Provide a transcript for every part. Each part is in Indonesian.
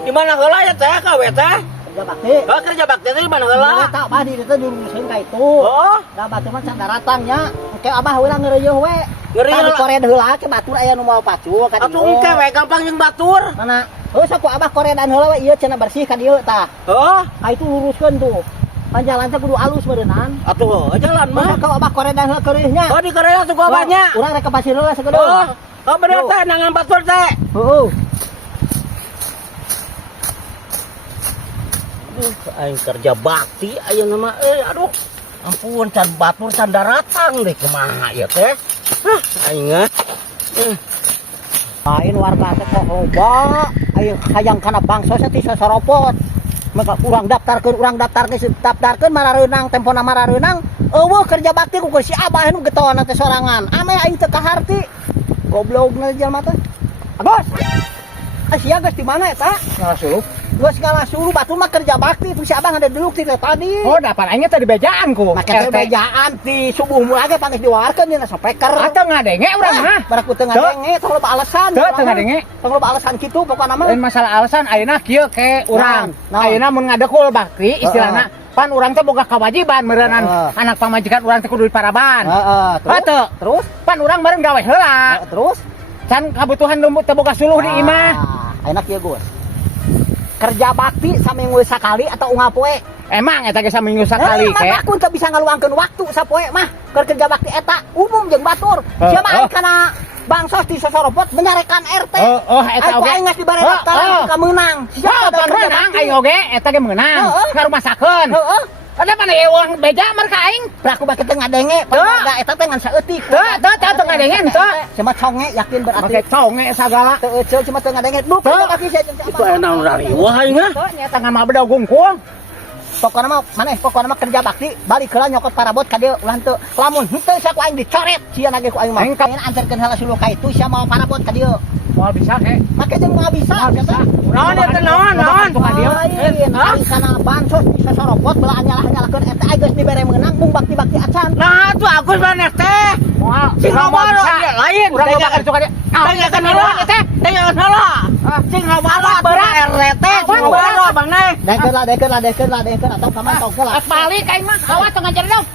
Di mana heula ya teh kawe teh? Kerja bakti. Oh, kerja bakti teh di mana heula? Tak bah di ditu diurusin ka itu. Oh, Da batu mah can daratangnya. Engke abah heula ngeureuh we. Ngeureuyeuh Tadi korea heula ke batur aya nu mau pacul ka atuh engke we gampang jeung batur. Mana? Heuh saku abah korean heula we ieu cenah bersih ka dieu tah. Oh, Itu luruskeun tuh. Panjalan teh kudu alus meureunnan. atuh jalan Masa mah. kau abah korean heula keureuhnya. Oh, di Korea tuh gua banyak. Urang rek ka pasir heula sagedeung. Oh, oh bener teh nangan batur teh. Heuh. Aing kerja bakti aya nama aduh. Ampun can batur can daratang deh kumaha ya teh. Aing Lain warga teh kok loba, aya hayang kana bangsa teh ti sasaropot. Maka urang daftarkeun marareunang tempona marareunang, eueuh kerja bakti ku si abah nu getoana teh sorangan. Ame aing teu kaharti. Goblogna jelema teh. Agos. Sia geus di mana eta? Ngasup. Geus ngalasulu batu mah kerja bakti tu si abah ada duduk ti tadi. Oh, dapan aing teh di bejaan ku. Make teh bejaan ti subuh mulai ge pangis diwarkeun dina sapeker. Atuh ngadenge urang mah. Barak ku teu ngadenge, tong loba alasan. Teu ngadenge. Tong loba alasan kitu pokona mah. Lain masalah alasan ayeuna kieu ke urang. Naon? Ayeuna mun ngadekul bakti istilahna pan urang teh boga kewajiban meureunnan anak pamajikan urang teh kudu diparaban. Heeh, Atuh. terus Pan urang bareng gawe heula. terus Can kabutuhan lumut teh boga suluh di imah. Enak ya Gus. Kerja bakti saminggu sakali atau unggal poe. Emang eta ge saminggu sakali Mah ke. aku teu bisa ngaluangkeun waktu sapoe mah. Keur kerja bakti eta umum jeung batur. Sia mah kana bangsos di sosoropot menyarekan RT. Eta Aku oge. aing geus dibere daftar ka meunang. Siapa pan menang aing oge eta ge meunang. Ngarumasakeun. Heeh. Ada mana eueuh beja marka aing? Aku bake teu ngadenge, padaga eta teh ngan saeutik. Teu ngadenge teu. Cuma conge yakin berarti. Make conge sagala. Teu euceul cuma teu ngadenge. Duh, kerja bakti sia jeung itu enak dari wah aing mah. Teu nya tangan mah beda gungkung. Pokokna mah pokokna mah kerja bakti balik heula nyokot parabot ka dieu ulah teu. Lamun henteu sia ku aing dicoret sia nage ku aing mah. Aing anterkeun heula suluh ka itu sia mau parabot ka dieu. Moal bisa ke? Make jeung moal bisa. Naon eta naon? Ka dieu. Ari kana bansos bisa soropot beula nyalah-nyalahkeun eta aya geus dibere meunang mung bakti-bakti acan. Nah, tuh Agus maneh teh. Moal Sing ngomong lain. urang loba ka suka dia. Tanyakan heula teh. Tanyakan heula. Sing ngomong berat RT sing ngomong maneh. Dekeun atau ka mantong heula. Balik aing mah. Awas teu ngajar dong.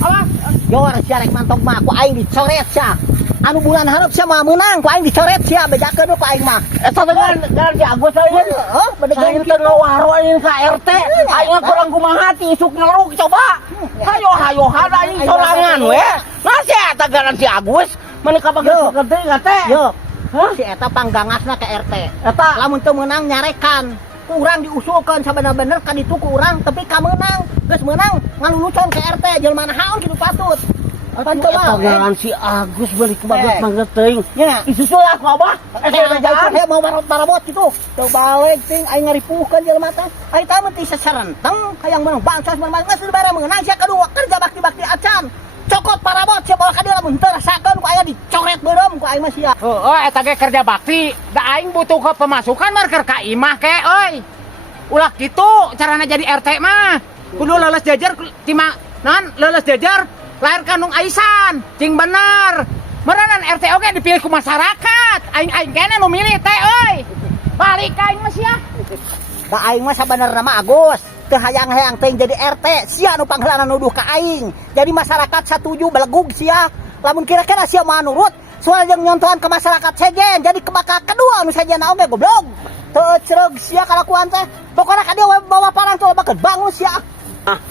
Awas. Jor sia rek mantong mah ku aing dicoret sia. Anu bulan hareup sia mah meunang ku aing dicoret sia bejakeun ku aing mah. Eta dengan si Agus ayeuna. Heeh, bedegeun Aing teh ngawaro aing ka RT. Aing kurang kumaha ti isuk ngeluk coba. Hayo aing sorangan we. Masih eta garan si Agus. Mana ka pekerja teh? Yo. Si eta panggangasna ke RT. Eta Lamun teu meunang nyarekan. Urang diusulkeun sabener-bener ka ditu ku urang tapi ka meunang. Geus meunang ngalulucon ke RT jelema naon kitu patut. Pantu mah. eta garan si Agus balik banget teuing. Nya. Disusul aku abah. Eta jauh mau marot-marot kitu. Teu balik ting aing ngaripuhkeun jelema teh. Ari tah mah ti sasarenteng hayang meunang bansos meunang geus dibere meunang sia kadua kerja bakti-bakti acan. Cokot parabot sia bawa ka dieu lamun teu rasakeun ku aya dicoret beureum ku aing mah sia. Eta ge kerja bakti. Da aing butuh ke pemasukan marker ka imah ke euy. Ulah kitu carana jadi RT mah. Kudu leles jajar leles jajar lahir kandung aisan. Cing bener. Meureunnan RT oge dipilih ku masyarakat. Aing kene nu milih teh euy. Balik ka aing mah sia. Da aing mah sabenerna mah Agus. Teu hayang-hayang teuing jadi RT. Sia nu pangheulana nuduh ka aing. Jadi masyarakat satuju belegug sia. Lamun kira-kira sia mah nurut, soal jeung nyontohan ke masyarakat segen. Jadi kebaka kedua nu sajana oge goblok. Teu ceureuh sia kalakuan teh. Pokona ka dieu bawa parang coba bakeun bangun sia.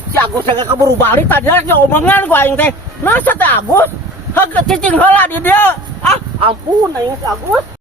Si Agus teh keburu balik tadi nya omongan ku aing teh. Masa teh Agus? Hage cicing heula di dieu. Ampun aing si Agus.